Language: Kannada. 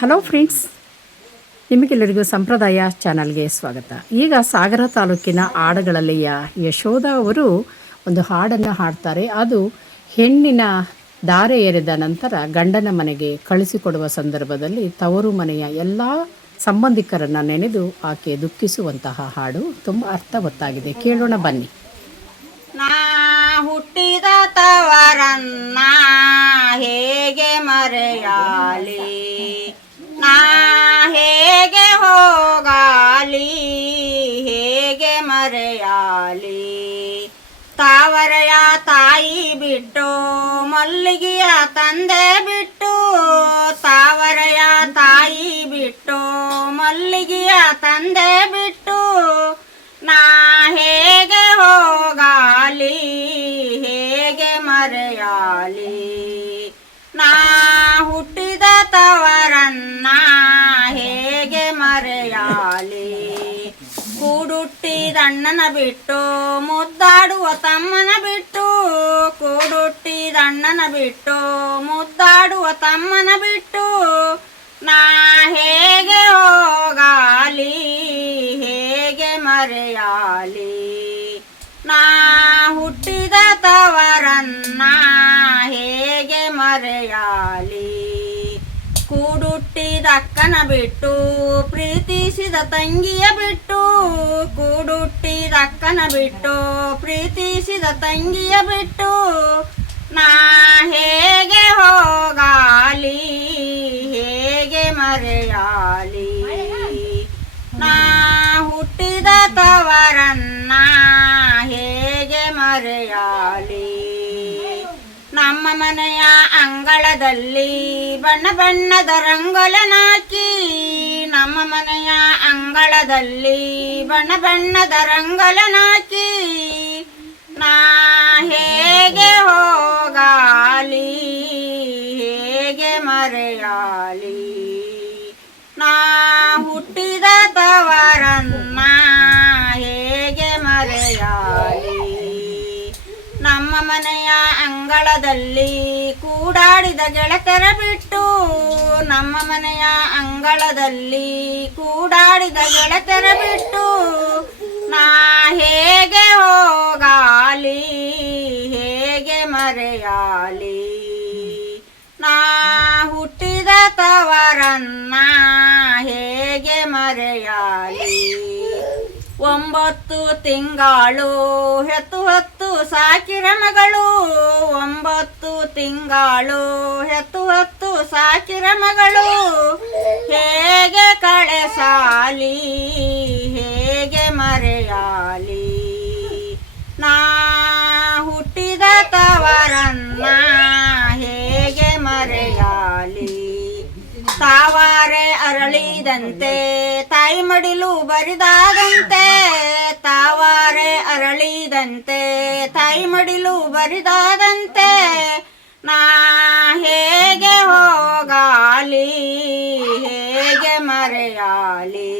ಹಲೋ ಫ್ರೆಂಡ್ಸ್, ನಿಮಗೆಲ್ಲರಿಗೂ ಸಂಪ್ರದಾಯ ಚಾನಲ್ಗೆ ಸ್ವಾಗತ. ಈಗ ಸಾಗರ ತಾಲೂಕಿನ ಹಾಡುಗಳಲ್ಲಿಯ ಯಶೋಧ ಅವರು ಒಂದು ಹಾಡನ್ನು ಹಾಡ್ತಾರೆ. ಅದು ಹೆಣ್ಣಿನ ಧಾರೆ ಎರೆದ ನಂತರ ಗಂಡನ ಮನೆಗೆ ಕಳಿಸಿಕೊಡುವ ಸಂದರ್ಭದಲ್ಲಿ ತವರು ಮನೆಯ ಎಲ್ಲ ಸಂಬಂಧಿಕರನ್ನು ನೆನೆದು ಆಕೆ ದುಃಖಿಸುವಂತಹ ಹಾಡು. ತುಂಬ ಅರ್ಥವತ್ತಾಗಿದೆ, ಕೇಳೋಣ ಬನ್ನಿ. ನಾ ಹುಟ್ಟಿದ ತವರನ್ನ ಹೇಗೆ ಮರೆಯಾಲಿ, ನಾ ಹೇಗೆ ಹೋಗಾಲಿ, ಹೇಗೆ ಮರೆಯಾಲಿ. ತಾವರೆಯ ತಾಯಿ ಬಿಟ್ಟು ಮಲ್ಲಿಗೆಯ ತಂದೆ ಬಿಟ್ಟು, ತಾವರೆಯ ತಾಯಿ ಬಿಟ್ಟು ಮಲ್ಲಿಗೆಯ ತಂದೆ ಬಿಟ್ಟು, ನಾ ಹೇಗೆ ಹೋಗಾಲಿ, ಹೇಗೆ ಮರೆಯಾಲಿ. ನಾ ಹುಟ್ಟಿದ ತವರನ್ನ ಹೇಗೆ ಮರೆಯಾಲಿ. ಕೂಡುಟ್ಟಿದಣ್ಣನ ಬಿಟ್ಟು ಮುದ್ದಾಡುವ ತಮ್ಮನ ಬಿಟ್ಟು, ಕೂಡುಟ್ಟಿದಣ್ಣನ ಬಿಟ್ಟು ಮುದ್ದಾಡುವ ತಮ್ಮನ ಬಿಟ್ಟು, ನಾ ಹೇಗೆ ಹೋಗಾಲಿ, ಹೇಗೆ ಮರೆಯಾಲಿ. ನಾ ಹುಟ್ಟಿದ ತವರನ್ನ ಹೇಗೆ ಮರೆಯಾಲಿ. ಕೂಡುಟ್ಟಿದಕ್ಕನ ಬಿಟ್ಟು ಪ್ರೀತಿಸಿದ ತಂಗಿಯ ಬಿಟ್ಟು, ಕೂಡುಟ್ಟಿದಕ್ಕನ ಬಿಟ್ಟು ಪ್ರೀತಿಸಿದ ತಂಗಿಯ ಬಿಟ್ಟು, ನಾ ಹೇಗೆ ಹೋಗಾಲಿ, ಹೇಗೆ ಮರೆಯಾಲಿ. ನಾ ಹುಟ್ಟಿದ ತವರನ್ನ ಹೇಗೆ ಮರೆಯಾಲಿ. ನಮ್ಮ ಮನೆಯ ಅಂಗಳದಲ್ಲಿ ಬಣ್ಣ ಬಣ್ಣದ ರಂಗೋಲನಾಕಿ, ನಮ್ಮ ಮನೆಯ ಅಂಗಳದಲ್ಲಿ ಬಣ್ಣ ಬಣ್ಣದ ರಂಗೋಲನಾಕಿ, ನಾ ಹೇಗೆ ಹೋಗಾಲಿ, ಹೇಗೆ ಮರೆಯಾಲಿ. ನಾ ಹುಟ್ಟಿದ ತವರನ್ನ ಹೇಗೆ ಮರೆಯಾಲಿ. ನಮ್ಮ ಮನೆಯ ಅಂಗಳದಲ್ಲಿ ಕೂಡಾಡಿದ ಗೆಳತರ ಬಿಟ್ಟು, ನಮ್ಮ ಮನೆಯ ಅಂಗಳದಲ್ಲಿ ಕೂಡಾಡಿದ ಗೆಳತರ ಬಿಟ್ಟು, ನಾ ಹೇಗೆ ಹೋಗಾಲಿ, ಹೇಗೆ ಮರೆಯಾಲಿ. ನಾ ಹುಟ್ಟಿದ ತವರನ್ನ ಹೇಗೆ ಮರೆಯಾಲಿ. 9 ತಿಂಗಳು ಹೆತ್ತು ಹೊತ್ತು ಸಾಕಿರ ಮಗಳು, 9 ತಿಂಗಳು ಹೆತ್ತು ಹೊತ್ತು ಸಾಕಿರ ಮಗಳು, ಹೇಗೆ ಕಳೆಸಾಲಿ, ಹೇಗೆ ಮರೆಯಾಲಿ. ನಾ ಹುಟ್ಟಿದ ತವರನ್ನ ಹೇಗೆ ಮರೆಯಾಲಿ. ತಾವಾರೆ ಅರಳಿದಂತೆ ತಾಯಿ ಮಡಿಲು ಬರಿದಾದಂತೆ, ತಾವಾರೆ ಅರಳಿದಂತೆ ತಾಯಿ ಮಡಿಲು ಬರಿದಾದಂತೆ, ನಾ ಹೇಗೆ ಹೋಗಾಲಿ, ಹೇಗೆ ಮರೆಯಾಲಿ.